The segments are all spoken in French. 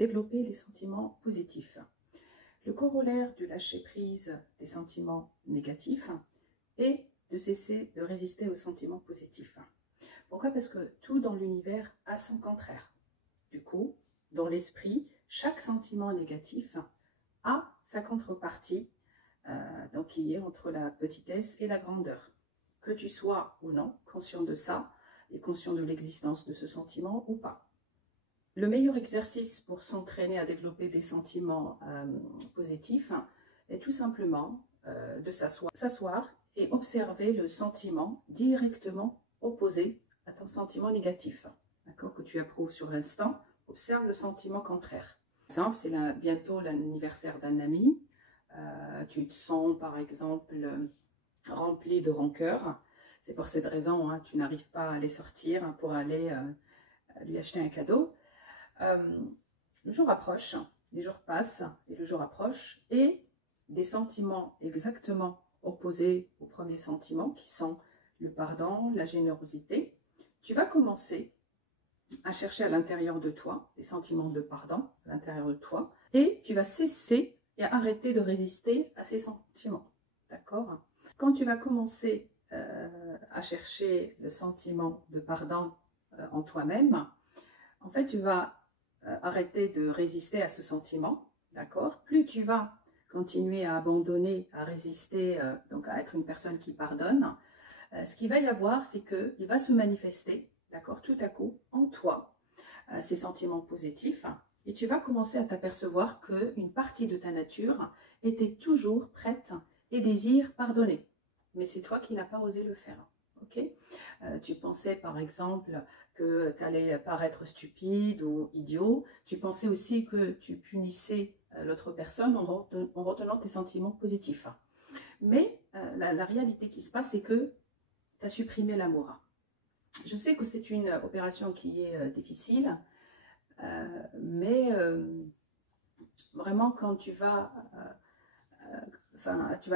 développer les sentiments positifs. Le corollaire du lâcher-prise des sentiments négatifs est de cesser de résister aux sentiments positifs. Pourquoi? Parce que tout dans l'univers a son contraire. Du coup, dans l'esprit, chaque sentiment négatif a sa contrepartie, donc qui est entre la petitesse et la grandeur. Que tu sois ou non conscient de ça et conscient de l'existence de ce sentiment ou pas. Le meilleur exercice pour s'entraîner à développer des sentiments positifs est tout simplement de s'asseoir et observer le sentiment directement opposé à ton sentiment négatif, d'accord, que tu approuves sur l'instant. Observe le sentiment contraire. Par exemple, c'est bientôt l'anniversaire d'un ami, tu te sens par exemple rempli de rancœur. C'est pour cette raison tu n'arrives pas à les sortir pour aller lui acheter un cadeau. Le jour approche, les jours passent et le jour approche et des sentiments exactement opposés au premier sentiment qui sont le pardon, la générosité, tu vas commencer à chercher à l'intérieur de toi des sentiments de pardon à l'intérieur de toi et tu vas cesser et arrêter de résister à ces sentiments, d'accord? Quand tu vas commencer à chercher le sentiment de pardon en toi-même, en fait tu vas arrêter de résister à ce sentiment, d'accord? Plus tu vas continuer à abandonner, à résister, donc à être une personne qui pardonne, ce qu'il va y avoir, c'est qu'il va se manifester, d'accord, tout à coup, en toi, ces sentiments positifs, et tu vas commencer à t'apercevoir qu'une partie de ta nature était toujours prête et désire pardonner, mais c'est toi qui n'as pas osé le faire. Okay, tu pensais par exemple que tu allais paraître stupide ou idiot, tu pensais aussi que tu punissais l'autre personne en retenant tes sentiments positifs. Mais la réalité qui se passe, c'est que tu as supprimé l'amour. Je sais que c'est une opération qui est difficile, mais vraiment quand tu vas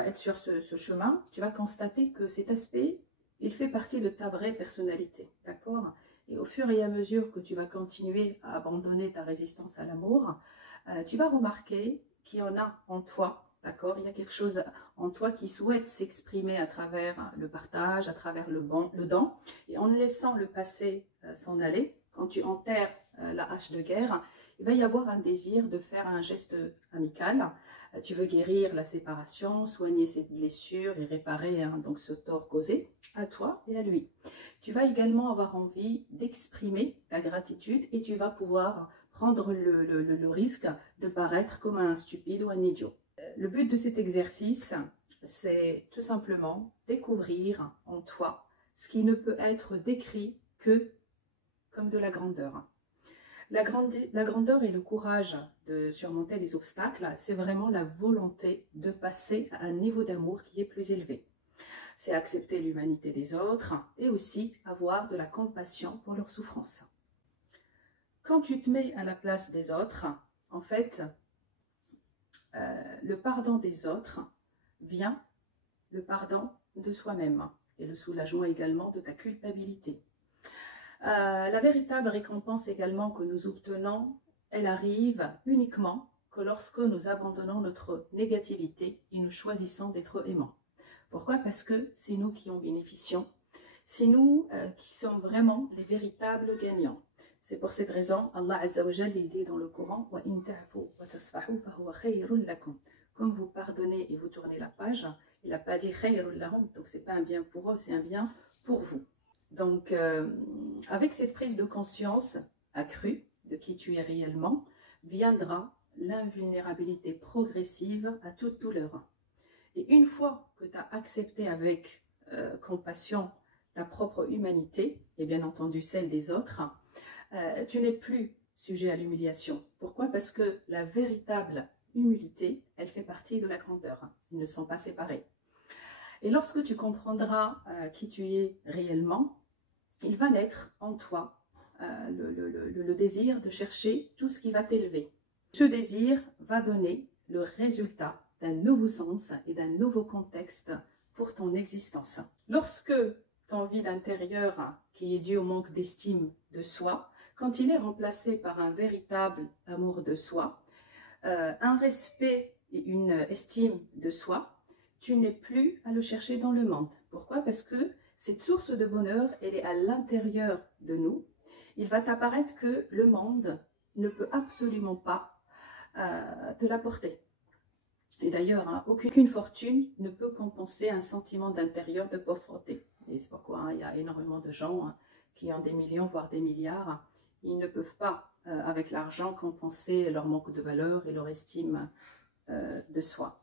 être sur ce chemin, tu vas constater que cet aspect, il fait partie de ta vraie personnalité, d'accord? Et au fur et à mesure que tu vas continuer à abandonner ta résistance à l'amour, tu vas remarquer qu'il y en a en toi, d'accord? Il y a quelque chose en toi qui souhaite s'exprimer à travers le partage, à travers le don. Et en laissant le passé s'en aller, quand tu enterres la hache de guerre, il va y avoir un désir de faire un geste amical. Tu veux guérir la séparation, soigner cette blessure et réparer donc ce tort causé à toi et à lui. Tu vas également avoir envie d'exprimer ta gratitude et tu vas pouvoir prendre le risque de paraître comme un stupide ou un idiot. Le but de cet exercice, c'est tout simplement découvrir en toi ce qui ne peut être décrit que comme de la grandeur. La grandeur et le courage de surmonter les obstacles, c'est vraiment la volonté de passer à un niveau d'amour qui est plus élevé. C'est accepter l'humanité des autres et aussi avoir de la compassion pour leurs souffrances. Quand tu te mets à la place des autres, en fait, le pardon des autres vient le pardon de soi-même et le soulagement également de ta culpabilité. La véritable récompense également que nous obtenons, elle arrive uniquement que lorsque nous abandonnons notre négativité et nous choisissons d'être aimants. Pourquoi? Parce que c'est nous qui en bénéficions, c'est nous qui sommes vraiment les véritables gagnants. C'est pour cette raison, Allah Azza wa Jalla dit dans le Coran, comme vous pardonnez et vous tournez la page, il n'a pas dit khayrul lahum, donc c'est pas un bien pour eux, c'est un bien pour vous. Donc, avec cette prise de conscience accrue de qui tu es réellement, viendra l'invulnérabilité progressive à toute douleur. Et une fois que tu as accepté avec compassion ta propre humanité, et bien entendu celle des autres, tu n'es plus sujet à l'humiliation. Pourquoi? Parce que la véritable humilité, elle fait partie de la grandeur. Ils ne sont pas séparés. Et lorsque tu comprendras qui tu es réellement, il va naître en toi le désir de chercher tout ce qui va t'élever. Ce désir va donner le résultat d'un nouveau sens et d'un nouveau contexte pour ton existence. Lorsque ton vide intérieur, qui est dû au manque d'estime de soi, quand il est remplacé par un véritable amour de soi, un respect et une estime de soi, tu n'es plus à le chercher dans le monde. Pourquoi? Parce que cette source de bonheur, elle est à l'intérieur de nous. Il va t'apparaître que le monde ne peut absolument pas te l'apporter. Et d'ailleurs, hein, aucune fortune ne peut compenser un sentiment d'intérieur de pauvreté. Et c'est pourquoi hein, il y a énormément de gens hein, qui ont des millions, voire des milliards. Ils ne peuvent pas, avec l'argent, compenser leur manque de valeur et leur estime de soi.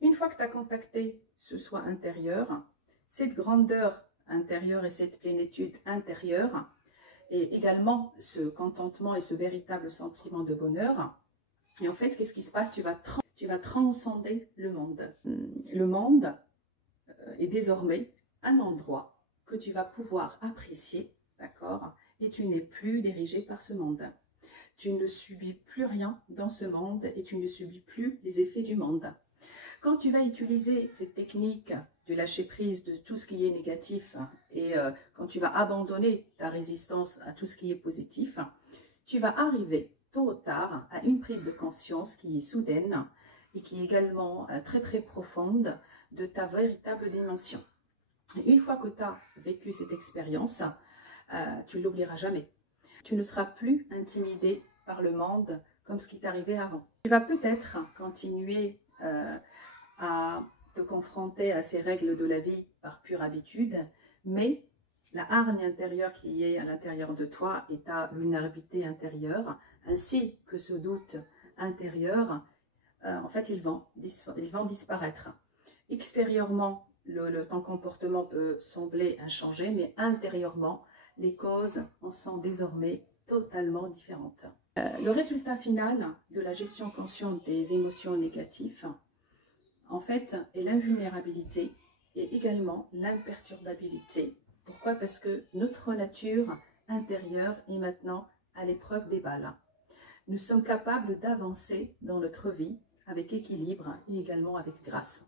Une fois que tu as contacté ce soi intérieur, cette grandeur intérieure et cette plénitude intérieure, et également ce contentement et ce véritable sentiment de bonheur, et en fait, qu'est-ce qui se passe? Tu vas transcender le monde. Le monde est désormais un endroit que tu vas pouvoir apprécier, d'accord? Et tu n'es plus dirigé par ce monde. Tu ne subis plus rien dans ce monde et tu ne subis plus les effets du monde. Quand tu vas utiliser cette technique du lâcher-prise de tout ce qui est négatif et quand tu vas abandonner ta résistance à tout ce qui est positif, tu vas arriver tôt ou tard à une prise de conscience qui est soudaine et qui est également très très profonde de ta véritable dimension. Et une fois que tu as vécu cette expérience, tu ne l'oublieras jamais. Tu ne seras plus intimidé par le monde comme ce qui t'arrivait avant. Tu vas peut-être continuer à te confronter à ces règles de la vie par pure habitude, mais la hargne intérieure qui est à l'intérieur de toi et ta vulnérabilité intérieure, ainsi que ce doute intérieur, en fait, ils vont disparaître. Extérieurement, ton comportement peut sembler inchangé, mais intérieurement, les causes en sont désormais totalement différentes. Le résultat final de la gestion consciente des émotions négatives, en fait, est l'invulnérabilité et également l'imperturbabilité. Pourquoi? Parce que notre nature intérieure est maintenant à l'épreuve des balles. Nous sommes capables d'avancer dans notre vie avec équilibre et également avec grâce.